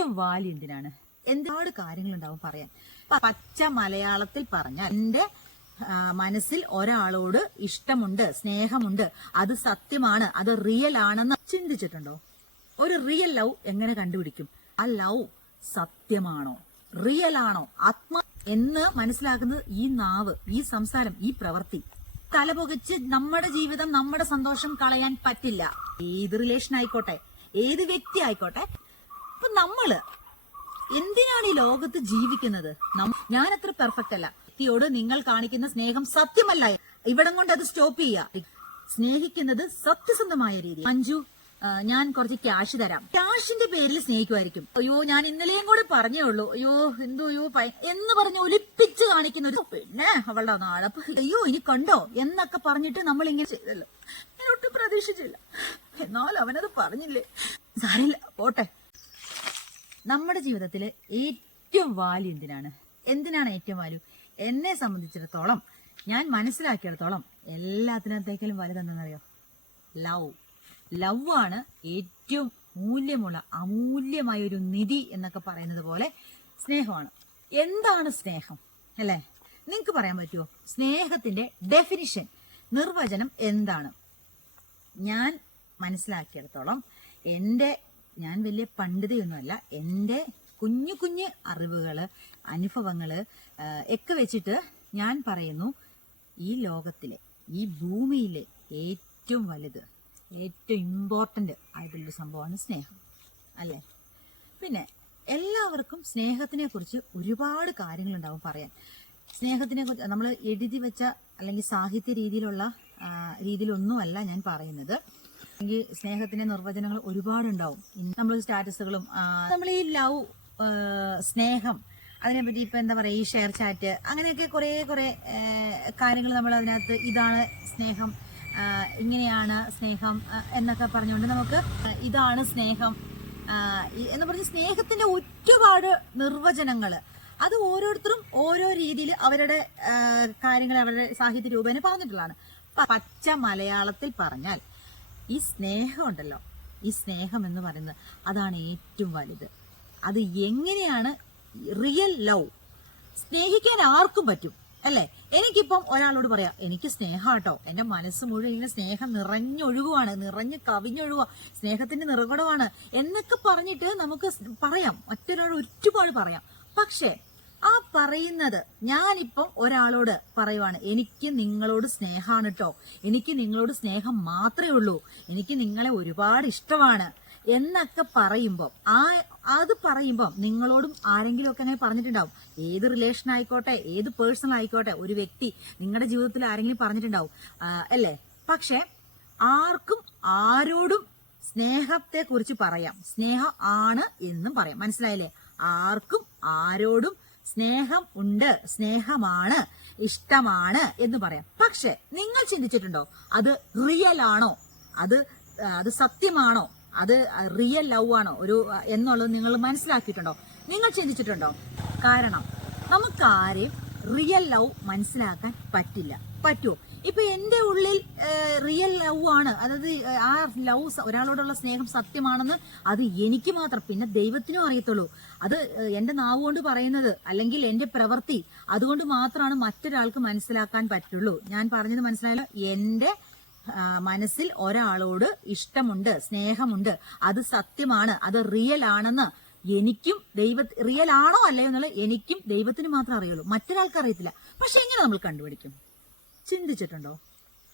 ഏറ്റവും വാല്യൂ എന്തിനാണ്? എന്താണ് കാര്യങ്ങളുണ്ടാവും പറയാൻ. പച്ച മലയാളത്തിൽ പറഞ്ഞാൽ എന്റെ മനസ്സിൽ ഒരാളോട് ഇഷ്ടമുണ്ട് സ്നേഹമുണ്ട് അത് സത്യമാണ് അത് റിയൽ ആണെന്ന് ചിന്തിച്ചിട്ടുണ്ടോ? ഒരു റിയൽ ലവ് എങ്ങനെ കണ്ടുപിടിക്കും? ആ ലവ് സത്യമാണോ? റിയൽ ആണോ? ആത്മ എന്ന് മനസ്സിലാക്കുന്നത് ഈ നാവ് ഈ സംസാരം ഈ പ്രവൃത്തി. തലപുകച്ച് നമ്മുടെ ജീവിതം നമ്മുടെ സന്തോഷം കളയാൻ പറ്റില്ല. ഏത് റിലേഷൻ ആയിക്കോട്ടെ ഏത് വ്യക്തി ആയിക്കോട്ടെ അപ്പൊ നമ്മൾ എന്തിനാണ് ഈ ലോകത്ത് ജീവിക്കുന്നത്? ഞാൻ അത്ര പെർഫെക്റ്റ് അല്ല. വ്യക്തിയോട് നിങ്ങൾ കാണിക്കുന്ന സ്നേഹം സത്യമല്ല. ഇവിടം കൊണ്ട് അത് സ്റ്റോപ്പ് ചെയ്യുക സ്നേഹിക്കുന്നത് സത്യസന്ധമായ രീതി മഞ്ജു ഞാൻ കുറച്ച് ക്യാഷ് തരാം. ക്യാഷിന്റെ പേരിൽ സ്നേഹിക്കുമായിരിക്കും. അയ്യോ ഞാൻ ഇന്നലെയും കൂടെ പറഞ്ഞേ ഉള്ളൂ. അയ്യോ എന്തോ അയ്യോ എന്ന് പറഞ്ഞ് ഒലിപ്പിച്ച് കാണിക്കുന്ന ഒരു പിന്നെ അവളുടെ നാളപ്പ് അയ്യോ ഇനി കണ്ടോ? എന്നൊക്കെ പറഞ്ഞിട്ട് നമ്മൾ ഇങ്ങനെ ചെയ്തല്ലോ. ഞാൻ ഒട്ടും പ്രതീക്ഷിച്ചില്ല. എന്നാൽ അവനത് പറഞ്ഞില്ലേ? സാരില്ല പോട്ടെ. നമ്മുടെ ജീവിതത്തിൽ ഏറ്റവും വാല്യൂ എന്തിനാണ്? എന്തിനാണ് ഏറ്റവും വാല്യൂ എന്നെ സംബന്ധിച്ചിടത്തോളം ഞാൻ മനസ്സിലാക്കിയിടത്തോളം എല്ലാത്തിനകത്തേക്കാളും വലുതെന്തെന്നറിയോ ലവ്. ലവ് ആണ് ഏറ്റവും മൂല്യമുള്ള അമൂല്യമായ ഒരു നിധി എന്നൊക്കെ പറയുന്നത് പോലെ സ്നേഹമാണ്. എന്താണ് സ്നേഹം? അല്ലേ? നിങ്ങൾക്ക് പറയാൻ പറ്റുമോ സ്നേഹത്തിന്റെ ഡെഫിനിഷൻ നിർവചനം എന്താണ്? ഞാൻ മനസ്സിലാക്കിയിടത്തോളം എന്റെ ഞാൻ വലിയ പണ്ഡിതയൊന്നുമല്ല. എന്റെ കുഞ്ഞു കുഞ്ഞു അറിവുകൾ അനുഭവങ്ങൾ ഒക്കെ വെച്ചിട്ട് ഞാൻ പറയുന്നു ഈ ലോകത്തിലെ ഈ ഭൂമിയിലെ ഏറ്റവും വലുത് ഏറ്റവും ഇമ്പോർട്ടന്റ് ആയിട്ടുള്ളൊരു സംഭവമാണ് സ്നേഹം. അല്ലേ? പിന്നെ എല്ലാവർക്കും സ്നേഹത്തിനെ കുറിച്ച് ഒരുപാട് കാര്യങ്ങളുണ്ടാവും പറയാൻ. സ്നേഹത്തിനെ കുറിച്ച് നമ്മൾ എഴുതി വെച്ച അല്ലെങ്കിൽ സാഹിത്യ രീതിയിലുള്ള രീതിയിലൊന്നുമല്ല ഞാൻ പറയുന്നത്. അല്ലെങ്കിൽ സ്നേഹത്തിന്റെ നിർവചനങ്ങൾ ഒരുപാടുണ്ടാവും. നമ്മൾ സ്റ്റാറ്റസുകളും നമ്മൾ ഈ ലവ് സ്നേഹം അതിനെപ്പറ്റി ഇപ്പൊ എന്താ പറയാ ഈ ഷെയർ ചാറ്റ് അങ്ങനെയൊക്കെ കുറെ കുറെ കാര്യങ്ങൾ നമ്മൾ അതിനകത്ത് ഇതാണ് സ്നേഹം ഇങ്ങനെയാണ് സ്നേഹം എന്നൊക്കെ പറഞ്ഞുകൊണ്ട് നമുക്ക് ഇതാണ് സ്നേഹം എന്ന് പറഞ്ഞ സ്നേഹത്തിന്റെ ഒരുപാട് നിർവചനങ്ങൾ അത് ഓരോരുത്തരും ഓരോ രീതിയിൽ അവരുടെ കാര്യങ്ങൾ അവരുടെ സാഹിത്യ രൂപേണ പറഞ്ഞിട്ടുള്ളതാണ്. പച്ച മലയാളത്തിൽ പറഞ്ഞാൽ ഈ സ്നേഹമുണ്ടല്ലോ. ഈ സ്നേഹം എന്ന് പറയുന്നത് അതാണ് ഏറ്റവും വലുത്. അത് എങ്ങനെയാണ് റിയൽ ലവ് സ്നേഹിക്കാൻ ആർക്കും പറ്റും അല്ലേ? എനിക്കിപ്പം ഒരാളോട് പറയാം എനിക്ക് സ്നേഹാട്ടോ എന്റെ മനസ്സ് മുഴുവൻ ഇങ്ങനെ സ്നേഹം നിറഞ്ഞൊഴുകുവാണ് നിറഞ്ഞ് കവിഞ്ഞൊഴുകുക സ്നേഹത്തിന്റെ നിറകുടമാണ് എന്നൊക്കെ പറഞ്ഞിട്ട് നമുക്ക് പറയാം. മറ്റൊരാൾ ഒരുപാട് പറയാം. പക്ഷേ ആ പറയുന്നത് ഞാനിപ്പം ഒരാളോട് പറയുവാണ്. എനിക്ക് നിങ്ങളോട് സ്നേഹമാണ് കേട്ടോ എനിക്ക് നിങ്ങളോട് സ്നേഹം മാത്രമേ ഉള്ളൂ. എനിക്ക് നിങ്ങളെ ഒരുപാട് ഇഷ്ടമാണ് എന്നൊക്കെ പറയുമ്പോൾ ആ അത് പറയുമ്പോൾ നിങ്ങളോടും ആരെങ്കിലും ഒക്കെ അങ്ങനെ പറഞ്ഞിട്ടുണ്ടാവും. ഏത് റിലേഷൻ ആയിക്കോട്ടെ ഏത് പേഴ്സൺ ആയിക്കോട്ടെ ഒരു വ്യക്തി നിങ്ങളുടെ ജീവിതത്തിൽ ആരെങ്കിലും പറഞ്ഞിട്ടുണ്ടാവും. അല്ലേ? പക്ഷെ ആർക്കും ആരോടും സ്നേഹത്തെ കുറിച്ച് പറയാം. സ്നേഹം ആണ് എന്നും പറയാം. മനസ്സിലായില്ലേ? ആർക്കും ആരോടും സ്നേഹം ഉണ്ട് സ്നേഹമാണ് ഇഷ്ടമാണ് എന്ന് പറയാം. പക്ഷെ നിങ്ങൾ ചിന്തിച്ചിട്ടുണ്ടോ? അത് റിയൽ ആണോ? അത് അത് സത്യമാണോ? അത് റിയൽ ലവ് ആണോ? ഒരു എന്നുള്ളത് നിങ്ങൾ മനസ്സിലാക്കിയിട്ടുണ്ടോ? നിങ്ങൾ ചിന്തിച്ചിട്ടുണ്ടോ? കാരണം നമുക്ക് ആരെയും റിയൽ ലവ് മനസ്സിലാക്കാൻ പറ്റില്ല. പറ്റുമോ ഇപ്പൊ എന്റെ ഉള്ളിൽ റിയൽ ലവ് ആണ്. അതായത് ആ ലവ് ഒരാളോടുള്ള സ്നേഹം സത്യമാണെന്ന് അത് എനിക്ക് മാത്രം പിന്നെ ദൈവത്തിനും അറിയത്തുള്ളൂ. അത് എന്റെ നാവ് കൊണ്ട് പറയുന്നത് അല്ലെങ്കിൽ എന്റെ പ്രവൃത്തി അതുകൊണ്ട് മാത്രമാണ് മറ്റൊരാൾക്ക് മനസ്സിലാക്കാൻ പറ്റുള്ളൂ. ഞാൻ പറഞ്ഞത് മനസ്സിലായല്ലോ? എന്റെ മനസ്സിൽ ഒരാളോട് ഇഷ്ടമുണ്ട് സ്നേഹമുണ്ട് അത് സത്യമാണ് അത് റിയൽ ആണെന്ന് എനിക്കും ദൈവ റിയൽ ആണോ അല്ലയോ എന്നുള്ളത് എനിക്കും ദൈവത്തിന് മാത്രം അറിയുള്ളൂ. മറ്റൊരാൾക്ക് അറിയത്തില്ല. പക്ഷെ എങ്ങനെ നമ്മൾ കണ്ടുപിടിക്കും? ചിന്തിച്ചിട്ടുണ്ടോ?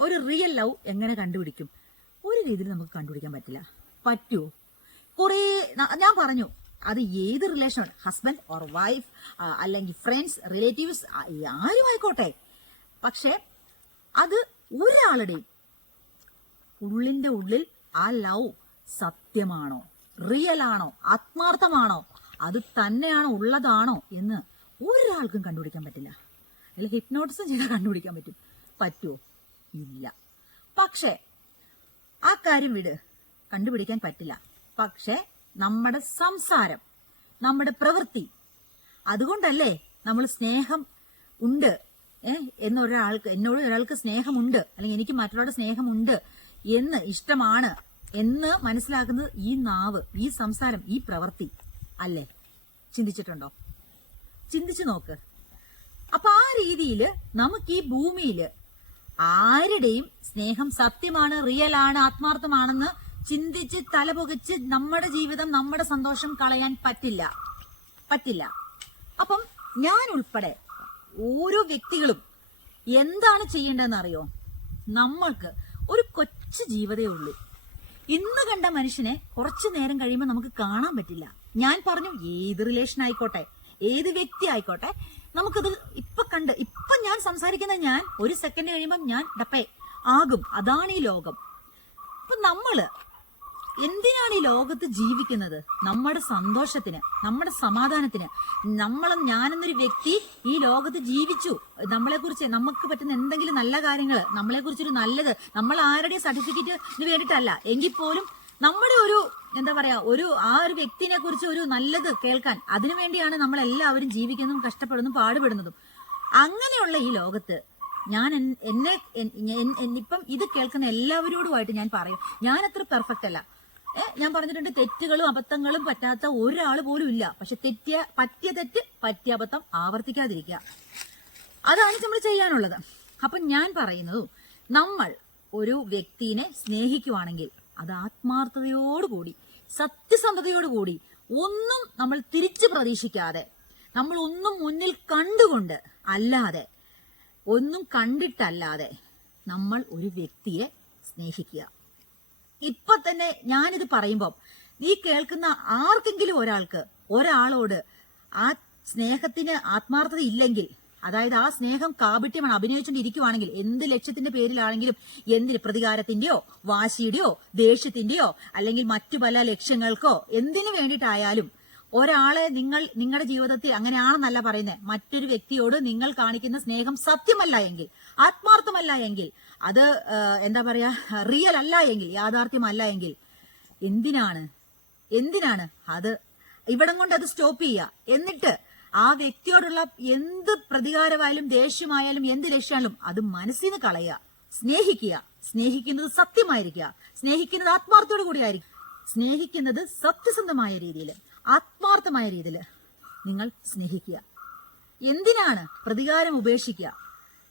ഒരു റിയൽ ലവ് എങ്ങനെ കണ്ടുപിടിക്കും? ഒരു രീതിയിൽ നമുക്ക് കണ്ടുപിടിക്കാൻ പറ്റില്ല. പറ്റുമോ കുറേ ഞാൻ പറഞ്ഞു അത് ഏത് റിലേഷൻ ഹസ്ബൻഡ് ഓർ വൈഫ് അല്ലെങ്കിൽ ഫ്രണ്ട്സ് റിലേറ്റീവ്സ് ആരും ആയിക്കോട്ടെ. പക്ഷെ അത് ഒരാളുടെയും ഉള്ളിന്റെ ഉള്ളിൽ ആ ലവ് സത്യമാണോ? റിയൽ ആണോ? ആത്മാർത്ഥമാണോ? അത് തന്നെയാണോ? ഉള്ളതാണോ? എന്ന് ഒരാൾക്കും കണ്ടുപിടിക്കാൻ പറ്റില്ല. അല്ല ഹിപ്നോട്ടിസം ചെയ്താൽ കണ്ടുപിടിക്കാൻ പറ്റും. പറ്റുമോ? ഇല്ല. പക്ഷേ ആ കാര്യം വിട്. കണ്ടുപിടിക്കാൻ പറ്റില്ല. പക്ഷെ നമ്മുടെ സംസാരം നമ്മുടെ പ്രവൃത്തി അതുകൊണ്ടല്ലേ നമ്മൾ സ്നേഹം ഉണ്ട് ഏ എന്നൊരാൾക്ക് എന്നോട് ഒരാൾക്ക് സ്നേഹമുണ്ട് അല്ലെങ്കിൽ എനിക്ക് മറ്റൊരാളുടെ സ്നേഹമുണ്ട് എന്ന് ഇഷ്ടമാണ് എന്ന് മനസ്സിലാക്കുന്നത് ഈ നാവ് ഈ സംസാരം ഈ പ്രവൃത്തി അല്ലേ? ചിന്തിച്ചിട്ടുണ്ടോ? ചിന്തിച്ചു നോക്ക്. അപ്പൊ ആ രീതിയിൽ നമുക്ക് ഈ ഭൂമിയിൽ ആരുടെയും സ്നേഹം സത്യമാണ് റിയൽ ആണ് ആത്മാർത്ഥമാണെന്ന് ചിന്തിച്ച് തലപുകച്ച് നമ്മുടെ ജീവിതം നമ്മുടെ സന്തോഷം കളയാൻ പറ്റില്ല. പറ്റില്ല. അപ്പം ഞാൻ ഉൾപ്പെടെ ഓരോ വ്യക്തികളും എന്താണ് ചെയ്യേണ്ടതെന്ന് അറിയോ? നമ്മൾക്ക് ഒരു കൊച്ചു ജീവിതേ ഉള്ളൂ. ഇന്ന് കണ്ട മനുഷ്യനെ കുറച്ചു നേരം കഴിയുമ്പോൾ നമുക്ക് കാണാൻ പറ്റില്ല. ഞാൻ പറഞ്ഞു ഏത് റിലേഷൻ ആയിക്കോട്ടെ ഏത് വ്യക്തി ആയിക്കോട്ടെ നമുക്കത് ഇപ്പൊ കണ്ട് ഇപ്പൊ ഞാൻ സംസാരിക്കുന്ന ഞാൻ ഒരു സെക്കൻഡ് കഴിയുമ്പോൾ ഞാൻ ഡപ്പേ ആകും. അതാണ് ഈ ലോകം. അപ്പൊ നമ്മൾ എന്തിനാണ് ഈ ലോകത്ത് ജീവിക്കുന്നത്? നമ്മുടെ സന്തോഷത്തിന് നമ്മുടെ സമാധാനത്തിന്. നമ്മൾ ഞാനെന്നൊരു വ്യക്തി ഈ ലോകത്ത് ജീവിച്ചു. നമ്മളെ കുറിച്ച് നമുക്ക് പറ്റുന്ന എന്തെങ്കിലും നല്ല കാര്യങ്ങൾ നമ്മളെ കുറിച്ചൊരു നല്ലത് നമ്മൾ ആരുടെയും സർട്ടിഫിക്കറ്റിന് വേണ്ടിയിട്ടല്ല എങ്കിൽ പോലും നമ്മുടെ ഒരു എന്താ പറയാ ഒരു ആ ഒരു വ്യക്തിനെ കുറിച്ച് ഒരു നല്ലത് കേൾക്കാൻ അതിനു വേണ്ടിയാണ് നമ്മൾ എല്ലാവരും ജീവിക്കുന്നതും കഷ്ടപ്പെടുന്നതും പാടുപെടുന്നതും. അങ്ങനെയുള്ള ഈ ലോകത്ത് ഞാൻ എന്നെ ഇപ്പം ഇത് കേൾക്കുന്ന എല്ലാവരോടുമായിട്ട് ഞാൻ പറയും. ഞാൻ അത്ര പെർഫെക്റ്റ് അല്ല ഞാൻ പറഞ്ഞിട്ടുണ്ട് തെറ്റുകളും അബദ്ധങ്ങളും പറ്റാത്ത ഒരാൾ പോലും ഇല്ല. പക്ഷെ തെറ്റിയ പറ്റിയ തെറ്റ് പറ്റിയ അബദ്ധം ആവർത്തിക്കാതിരിക്കുക. അതാണ് നമ്മൾ ചെയ്യാനുള്ളത്. അപ്പൊ ഞാൻ പറയുന്നതും നമ്മൾ ഒരു വ്യക്തിനെ സ്നേഹിക്കുവാണെങ്കിൽ അത് ആത്മാർത്ഥതയോടുകൂടി സത്യസന്ധതയോടുകൂടി ഒന്നും നമ്മൾ തിരിച്ചു പ്രതീക്ഷിക്കാതെ നമ്മൾ ഒന്നും മുന്നിൽ കണ്ടുകൊണ്ട് അല്ലാതെ ഒന്നും കണ്ടിട്ടല്ലാതെ നമ്മൾ ഒരു വ്യക്തിയെ സ്നേഹിക്കുക. ഇപ്പൊ തന്നെ ഞാനിത് പറയുമ്പോൾ ഈ കേൾക്കുന്ന ആർക്കെങ്കിലും ഒരാൾക്ക് ഒരാളോട് ആ സ്നേഹത്തിന് ആത്മാർത്ഥത ഇല്ലെങ്കിൽ അതായത് ആ സ്നേഹം കാപട്യമാണ് അഭിനയിച്ചുകൊണ്ടിരിക്കുവാണെങ്കിൽ എന്ത് ലക്ഷ്യത്തിന്റെ പേരിലാണെങ്കിലും എന്തിന് പ്രതികാരത്തിന്റെയോ വാശിയുടെയോ ദേഷ്യത്തിന്റെയോ അല്ലെങ്കിൽ മറ്റു പല ലക്ഷ്യങ്ങൾക്കോ എന്തിനു വേണ്ടിയിട്ടായാലും ഒരാളെ നിങ്ങൾ നിങ്ങളുടെ ജീവിതത്തിൽ അങ്ങനെയാണെന്നല്ല പറയുന്നത് മറ്റൊരു വ്യക്തിയോട് നിങ്ങൾ കാണിക്കുന്ന സ്നേഹം സത്യമല്ല എങ്കിൽ ആത്മാർത്ഥമല്ല എങ്കിൽ അത് എന്താ പറയാ റിയൽ അല്ല എങ്കിൽ യാഥാർത്ഥ്യമല്ല എങ്കിൽ എന്തിനാണ്? എന്തിനാണ്? അത് ഇവിടം കൊണ്ട് അത് സ്റ്റോപ്പ് ചെയ്യുക. എന്നിട്ട് ആ വ്യക്തിയോടുള്ള എന്ത് പ്രതികാരമായാലും ദേഷ്യമായാലും എന്ത് ലക്ഷ്യമായാലും അത് മനസ്സിൽ നിന്ന് കളയുക സ്നേഹിക്കുക. സ്നേഹിക്കുന്നത് സത്യമായിരിക്കുക. സ്നേഹിക്കുന്നത് ആത്മാർത്ഥത്തോടു കൂടിയായിരിക്കും സ്നേഹിക്കുന്നത് സത്യസന്ധമായ രീതിയിൽ ആത്മാർത്ഥമായ രീതിയിൽ നിങ്ങൾ സ്നേഹിക്കുക. എന്തിനാണ് പ്രതികാരം ഉപേക്ഷിക്കുക?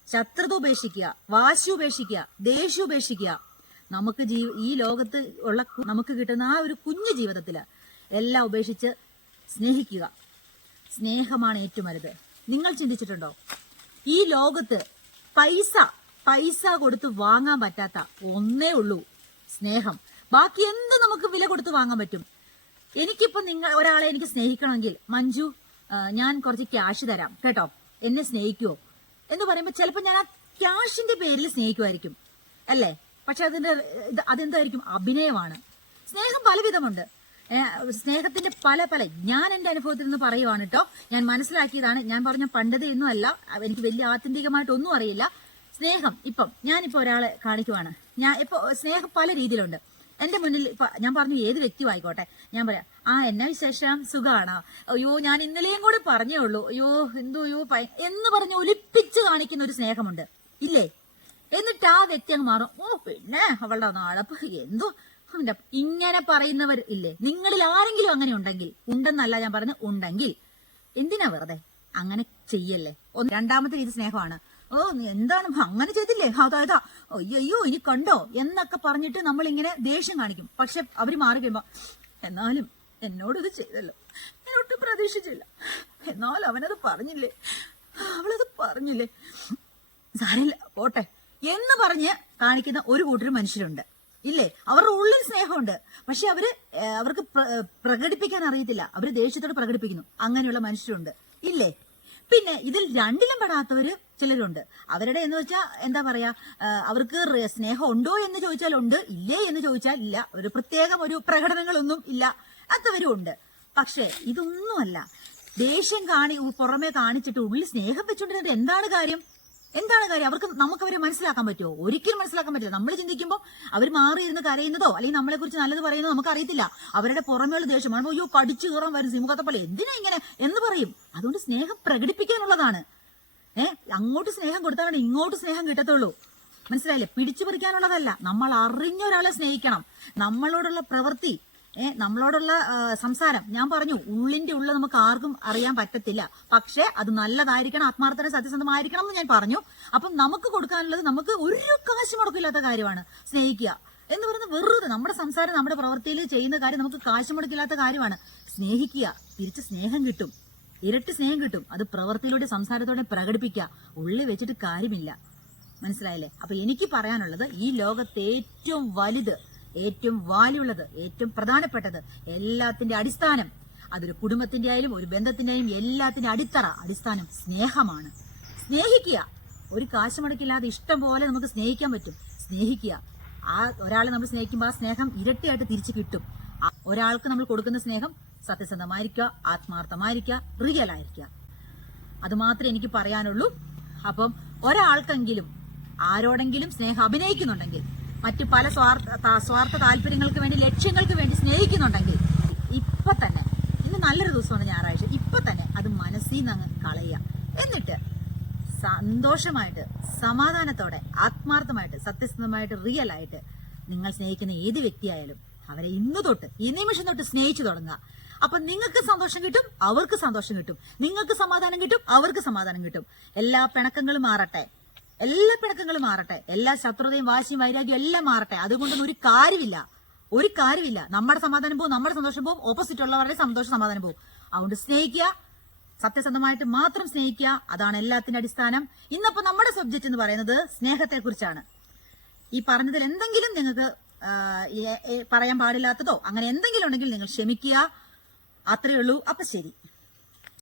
ശത്രുത ഉപേക്ഷിക്കുക വാശി ഉപേക്ഷിക്കുക ദേഷ്യം ഉപേക്ഷിക്കുക. നമുക്ക് ജീവ ഈ ലോകത്ത് ഉള്ള നമുക്ക് കിട്ടുന്ന ആ ഒരു കുഞ്ഞു ജീവിതത്തിൽ എല്ലാം ഉപേക്ഷിച്ച് സ്നേഹിക്കുക. സ്നേഹമാണ് ഏറ്റവും വലുത്. നിങ്ങൾ ചിന്തിച്ചിട്ടുണ്ടോ? ഈ ലോകത്ത് പൈസ പൈസ കൊടുത്ത് വാങ്ങാൻ പറ്റാത്ത ഒന്നേ ഉള്ളൂ സ്നേഹം. ബാക്കി എന്ത് നമുക്ക് വില കൊടുത്ത് വാങ്ങാൻ പറ്റും? എനിക്കിപ്പോ നിങ്ങൾ ഒരാളെ എനിക്ക് സ്നേഹിക്കണമെങ്കിൽ മഞ്ജു ഞാൻ കുറച്ച് ക്യാഷ് തരാം കേട്ടോ? എന്നെ സ്നേഹിക്കുവോ? എന്ന് പറയുമ്പോൾ ചിലപ്പോൾ ഞാൻ ആ ക്യാഷിന്റെ പേരിൽ സ്നേഹിക്കുമായിരിക്കും. അല്ലേ? പക്ഷെ അതിന്റെ അതെന്തായിരിക്കും? അഭിനയമാണ്. സ്നേഹം പലവിധമുണ്ട്. സ്നേഹത്തിന്റെ പല പല ഞാൻ എന്റെ അനുഭവത്തിൽ നിന്ന് പറയുവാണ് കേട്ടോ ഞാൻ മനസ്സിലാക്കിയതാണ്. ഞാൻ പറഞ്ഞ പണ്ടതെയൊന്നും അല്ല. എനിക്ക് വലിയ ആത്യന്തികമായിട്ടൊന്നും അറിയില്ല. സ്നേഹം. ഇപ്പം ഞാനിപ്പോ ഒരാളെ കാണിക്കുവാണ്. ഞാൻ ഇപ്പൊ സ്നേഹം പല രീതിയിലുണ്ട്. എന്റെ മുന്നിൽ ഞാൻ പറഞ്ഞു ഏത് വ്യക്തി ആയിക്കോട്ടെ. ഞാൻ പറയാം ആ എന്നാ വിശേഷം? സുഖമാണോ അയ്യോ ഞാൻ ഇന്നലെയും കൂടി പറഞ്ഞേ ഉള്ളൂ. അയ്യോ എന്തോ അയ്യോ എന്ന് പറഞ്ഞ് ഒലിപ്പിച്ച് കാണിക്കുന്ന ഒരു സ്നേഹമുണ്ട്. ഇല്ലേ? എന്നിട്ട് ആ വ്യക്തി അങ്ങ് മാറും. ഓ പിന്നെ അവളുടെ നാളപ്പ്. എന്തോ അവന്റെ ഇങ്ങനെ പറയുന്നവർ ഇല്ലേ? നിങ്ങളിൽ ആരെങ്കിലും അങ്ങനെ ഉണ്ടെങ്കിൽ ഉണ്ടെന്നല്ല ഞാൻ പറഞ്ഞു ഉണ്ടെങ്കിൽ എന്തിനാ വെറുതെ? അങ്ങനെ ചെയ്യല്ലേ? ഒന്ന് രണ്ടാമത്തെ രീതി സ്നേഹമാണ്. ഓ എന്താണ് അങ്ങനെ ചെയ്തില്ലേ? അതായതാ അയ്യോ ഇനി കണ്ടോ? എന്നൊക്കെ പറഞ്ഞിട്ട് നമ്മൾ ഇങ്ങനെ ദേഷ്യം കാണിക്കും. പക്ഷെ അവർ മാറി കഴിയുമ്പോ എന്നാലും എന്നോട് ഇത് ചെയ്തല്ലോ. ഞാൻ പ്രതീക്ഷിച്ചില്ല. എന്നാലും അവനത് പറഞ്ഞില്ലേ? അവളത് പറഞ്ഞില്ലേ? സാരില്ല പോട്ടെ. എന്ന് പറഞ്ഞ് കാണിക്കുന്ന ഒരു കൂട്ടരും മനുഷ്യരുണ്ട്. ഇല്ലേ? അവരുടെ ഉള്ളിൽ സ്നേഹമുണ്ട്. പക്ഷെ അവർ അവർക്ക് പ്ര- പ്രകടിപ്പിക്കാൻ അറിയത്തില്ല. അവർ ദേഷ്യത്തോടെ പ്രകടിപ്പിക്കുന്നു. അങ്ങനെയുള്ള മനുഷ്യരുണ്ട്. ഇല്ലേ? പിന്നെ ഇതിൽ രണ്ടിലും പെടാത്തവര് ചിലരുണ്ട്. അവരുടെ എന്ന് വെച്ചാൽ എന്താ പറയാ അവർക്ക് സ്നേഹം ഉണ്ടോ എന്ന് ചോദിച്ചാൽ ഉണ്ട്. ഇല്ലേ എന്ന് ചോദിച്ചാൽ ഇല്ല. ഒരു പ്രത്യേകം ഒരു പ്രകടനങ്ങളൊന്നും ഇല്ല. അത്തവരും ഉണ്ട്. പക്ഷേ ഇതൊന്നുമല്ല. ദേഷ്യം കാണി പുറമെ കാണിച്ചിട്ട് ഉള്ളിൽ സ്നേഹം വെച്ചുകൊണ്ടിരുന്നിട്ട് എന്താണ് കാര്യം? എന്താണ് കാര്യം? അവർക്ക് നമുക്ക് അവരെ മനസ്സിലാക്കാൻ പറ്റുമോ? ഒരിക്കലും മനസ്സിലാക്കാൻ പറ്റില്ല. നമ്മൾ ചിന്തിക്കുമ്പോൾ അവർ മാറിയിരുന്ന് കരയുന്നതോ അല്ലെങ്കിൽ നമ്മളെ കുറിച്ച് നല്ലത് പറയുന്നതോ നമുക്ക് അറിയത്തില്ല. അവരുടെ പുറമേയുള്ള ദേഷ്യം അയ്യോ കടിച്ചു കയറാൻ വരും സിമുഖത്തപ്പള്ളി എന്തിനാ ഇങ്ങനെ? എന്ന് പറയും. അതുകൊണ്ട് സ്നേഹം പ്രകടിപ്പിക്കാനുള്ളതാണ്. ഏഹ് അങ്ങോട്ട് സ്നേഹം കൊടുത്താലാണ് ഇങ്ങോട്ട് സ്നേഹം കിട്ടത്തുള്ളൂ. മനസ്സിലായില്ലേ? പിടിച്ചു പറിക്കാനുള്ളതല്ല. നമ്മൾ അറിഞ്ഞ ഒരാളെ സ്നേഹിക്കണം. നമ്മളോടുള്ള പ്രവൃത്തി നമ്മളോടുള്ള സംസാരം. ഞാൻ പറഞ്ഞു ഉള്ളിന്റെ ഉള്ള നമുക്ക് ആർക്കും അറിയാൻ പറ്റത്തില്ല. പക്ഷെ അത് നല്ലതായിരിക്കണം ആത്മാർത്ഥത സത്യസന്ധമായിരിക്കണം എന്ന് ഞാൻ പറഞ്ഞു. അപ്പം നമുക്ക് കൊടുക്കാനുള്ളത് നമുക്ക് ഒരു കാശ് മുടക്കില്ലാത്ത കാര്യമാണ്. സ്നേഹിക്കുക. എന്ന് പറയുന്നത് വെറുതെ. നമ്മുടെ സംസാരം നമ്മുടെ പ്രവൃത്തിയിൽ ചെയ്യുന്ന കാര്യം നമുക്ക് കാശ് മുടക്കില്ലാത്ത കാര്യമാണ്. സ്നേഹിക്കുക. തിരിച്ച് സ്നേഹം കിട്ടും. ഇരട്ടി സ്നേഹം കിട്ടും. അത് പ്രവൃത്തിയിലൂടെ സംസാരത്തോടെ പ്രകടിപ്പിക്കുക. ഉള്ളിൽ വെച്ചിട്ട് കാര്യമില്ല. മനസ്സിലായില്ലേ? അപ്പൊ എനിക്ക് പറയാനുള്ളത് ഈ ലോകത്തെ ഏറ്റവും വലുത് ഏറ്റവും വാല്യുള്ളത് ഏറ്റവും പ്രധാനപ്പെട്ടത് എല്ലാത്തിന്റെ അടിസ്ഥാനം. അതൊരു കുടുംബത്തിന്റെ ആയാലും ഒരു ബന്ധത്തിന്റെ ആയാലും എല്ലാത്തിന്റെ അടിത്തറ അടിസ്ഥാനം സ്നേഹമാണ്. സ്നേഹിക്കുക. ഒരു കാശ് മുടക്കില്ലാതെ ഇഷ്ടം പോലെ നമുക്ക് സ്നേഹിക്കാൻ പറ്റും. സ്നേഹിക്കുക. ആ ഒരാളെ നമ്മൾ സ്നേഹിക്കുമ്പോൾ ആ സ്നേഹം ഇരട്ടിയായിട്ട് തിരിച്ചു കിട്ടും. ഒരാൾക്ക് നമ്മൾ കൊടുക്കുന്ന സ്നേഹം സത്യസന്ധമായിരിക്കുക ആത്മാർത്ഥമായിരിക്കുക റിയൽ ആയിരിക്കുക. അത് മാത്രമേ എനിക്ക് പറയാനുള്ളൂ. അപ്പം ഒരാൾക്കെങ്കിലും ആരോടെങ്കിലും സ്നേഹം അഭിനയിക്കുന്നുണ്ടെങ്കിൽ മറ്റു പല സ്വാർത്ഥ സ്വാർത്ഥ താല്പര്യങ്ങൾക്ക് വേണ്ടി ലക്ഷ്യങ്ങൾക്ക് വേണ്ടി സ്നേഹിക്കുന്നുണ്ടെങ്കിൽ ഇപ്പൊ തന്നെ ഇന്ന് നല്ലൊരു ദിവസമാണ് ഞായറാഴ്ച ഇപ്പൊ തന്നെ അത് മനസ്സിൽ നിന്ന് അങ്ങ് കളയുക. എന്നിട്ട് സന്തോഷമായിട്ട് സമാധാനത്തോടെ ആത്മാർത്ഥമായിട്ട് സത്യസന്ധമായിട്ട് റിയൽ ആയിട്ട് നിങ്ങൾ സ്നേഹിക്കുന്ന ഏത് വ്യക്തിയായാലും അവരെ ഇന്ന് തൊട്ട് ഈ നിമിഷം തൊട്ട് സ്നേഹിച്ചു തുടങ്ങുക. അപ്പൊ നിങ്ങൾക്ക് സന്തോഷം കിട്ടും അവർക്ക് സന്തോഷം കിട്ടും. നിങ്ങൾക്ക് സമാധാനം കിട്ടും അവർക്ക് സമാധാനം കിട്ടും. എല്ലാ പിണക്കങ്ങളും മാറട്ടെ. എല്ലാ പിണക്കങ്ങളും മാറട്ടെ. എല്ലാ ശത്രുതയും വാശിയും വൈരാഗ്യം എല്ലാം മാറട്ടെ. അതുകൊണ്ടൊന്നും ഒരു കാര്യമില്ല. ഒരു കാര്യമില്ല. നമ്മുടെ സമാധാനം പോവും നമ്മുടെ സന്തോഷം പോവും ഓപ്പോസിറ്റ് ഉള്ളവരുടെ സന്തോഷ സമാധാനം പോവും അതുകൊണ്ട് സ്നേഹിക്കുക. സത്യസന്ധമായിട്ട് മാത്രം സ്നേഹിക്കുക. അതാണ് എല്ലാത്തിന്റെ അടിസ്ഥാനം. ഇന്നപ്പോ നമ്മുടെ സബ്ജക്റ്റ് എന്ന് പറയുന്നത് സ്നേഹത്തെ കുറിച്ചാണ് ഈ പറഞ്ഞതിൽ എന്തെങ്കിലും നിങ്ങൾക്ക് പറയാൻ പാടില്ലാത്തതോ അങ്ങനെ എന്തെങ്കിലും ഉണ്ടെങ്കിൽ നിങ്ങൾ ക്ഷമിക്കുക. അത്രയേ ഉള്ളൂ. അപ്പൊ ശരി.